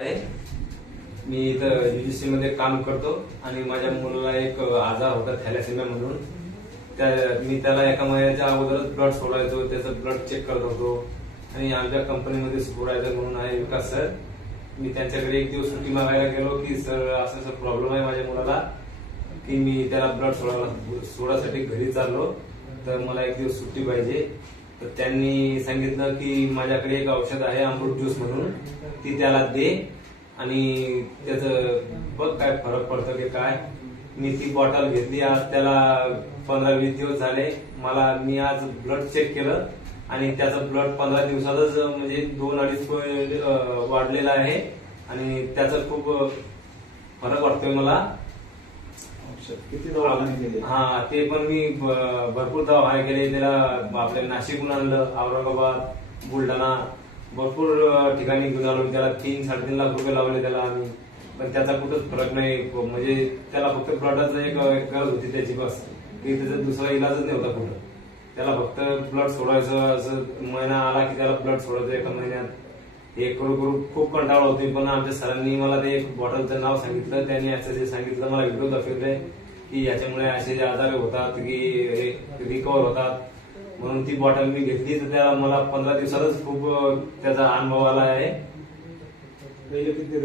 आहे. मी इथं युजीसी मध्ये काम करतो आणि माझ्या मुलाला एक आजार होता थॅलेसेमिया म्हणून. त्या मी त्याला एका महिन्याच्या अगोदरच ब्लड सोडायचो त्याचं ब्लड चेक करत होतो. आणि आमच्या कंपनीमध्ये सोडायचं म्हणून आहे विकास सर. मी त्यांच्याकडे एक दिवस सुट्टी मागायला गेलो की सर असं असं प्रॉब्लेम आहे माझ्या मुलाला की मी त्याला ब्लड सोडायला सोडासाठी घरी चाललो. तर मला एक दिवस सुट्टी पाहिजे. तर त्यांनी सांगितलं की माझ्याकडे एक औषध आहे अमृत ज्यूस म्हणून ती त्याला दे आणि त्याचं बघ काय फरक पडतो की काय. मी ती बॉटल घेतली आज त्याला पंधरा वीस दिवस झाले. मला मी आज ब्लड चेक केलं आणि त्याचं ब्लड पंधरा दिवसातच म्हणजे दोन अडीच वाढलेलं आहे. आणि त्याचा खूप फरक वाटतोय मला. किती दवाखाने केले? हा ते पण मी भरपूर दवाखाने केले. त्याला आपल्या नाशिकहून आणलं औरंगाबाद बुलढाणा. भरपूर ठिकाणी घेऊन आलो त्याला तीन साडेतीन लाख रुपये लावले त्याला आम्ही. पण त्याचा कुठंच फरक नाही. म्हणजे त्याला फक्त ब्लडाचं एक एक गरज होती त्याची बस. की त्याचा दुसरा इलाजच नाही होता कुठं. त्याला फक्त ब्लड सोडायचं असं महिना आला की त्याला ब्लड सोडायचं एका महिन्यात. हे करू करू खूप कंटाळा होते पण आमच्या सरांनी मला ते एक बॉटलचं नाव सांगितलं. त्यांनी असं जे सांगितलं मला व्हिडिओ दाखवले की याच्यामुळे असे जे आजार होतात की हे रिकवर होतात. म्हणून ती बॉटल मी घेतली. तर त्या मला पंधरा दिवसातच खूप त्याचा अनुभव आला आहे. पहिले किती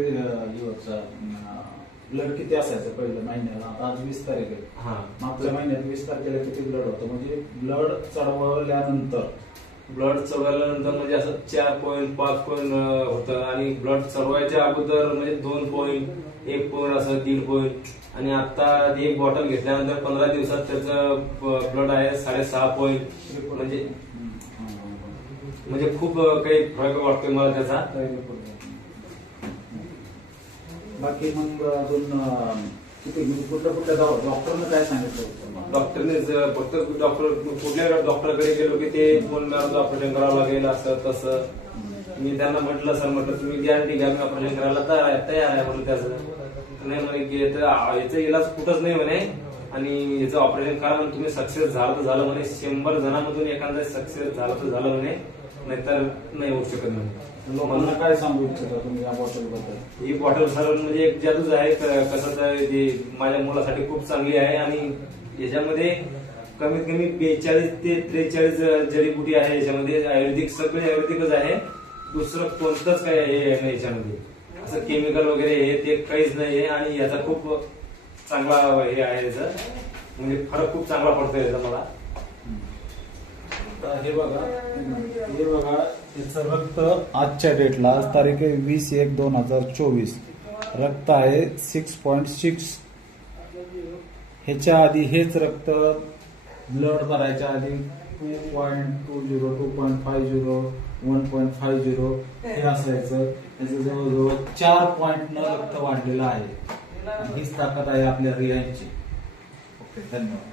ब्लड किती असायचं पहिलं महिन्याला? आता आज वीस तारीख आहे. हा. मागच्या महिन्यात वीस तारखेला किती ब्लड होतं? म्हणजे ब्लड चढवल्यानंतर ब्लड चढवल्यानंतर म्हणजे असं चार पॉईंट पाच पॉईंट होतं. आणि ब्लड चढवायच्या अगोदर म्हणजे दोन पॉईंट एक पॉईंट असं दीड पॉईंट आणि आता एक बॉटल घेतल्यानंतर पंधरा दिवसात त्याचं ब्लड आहे साडेसहा पॉईंट म्हणजे म्हणजे खूप काही फरक वाटतोय मला त्याचा. बाकी मग अजून कुठल्या कुठल्या डॉक्टरनं काय सांगितलं डॉक्टरने फक्त डॉक्टर कुठल्या डॉक्टरकडे गेलो की ते बोलणार ऑपरेशन करावं लागेल असं तसं. मी त्यांना म्हटलं सर म्हटलं तुम्ही गॅरंटी घ्या मी ऑपरेशन करायला तयार आहे म्हणून त्याचं. नाही म्हणे की इलाज कुठंच नाही म्हणे. आणि याचं ऑपरेशन करा पण तुम्ही सक्सेस झालं तर झालं म्हणे. शंभर जणांमधून एखादा सक्सेस झालं तर झालं म्हणे. नाहीतर नाही होऊ शकत म्हणे लोकांना काय सांगू इच्छिता तुम्ही या बॉटलबद्दल ही बॉटल सर म्हणजे एक जादूच आहे. क- कसं तर ती माझ्या मुलासाठी खूप चांगली आहे आणि याच्यामध्ये कमीत कमी बेचाळीस ते त्रेचाळीस जडीबुटी आहे याच्यामध्ये. आयुर्वेदिक सगळे आयुर्वेदिकच आहे. दुसरं कोणतंच काही हे आहे नाही याच्यामध्ये. असं केमिकल वगैरे हे ते काहीच नाही आहे आणि याचा खूप चांगला हे आहे याचं. म्हणजे फरक खूप चांगला पडतो याचा मला. आता हे बघा. हे बघा याचं रक्त आजच्या डेटला आज तारीख आहे वीस एक दोन हजार चोवीस. रक्त आहे सिक्स पॉईंट सिक्स. ह्याच्या आधी हेच रक्त ब्लड भरायच्या आधी two point two zero two point five zero one point five zero हे असायचं. त्याचं जवळजवळ चार पॉईंट न रक्त वाढलेलं आहे. हीच ताकद आहे आपल्या रियांची. ओके धन्यवाद.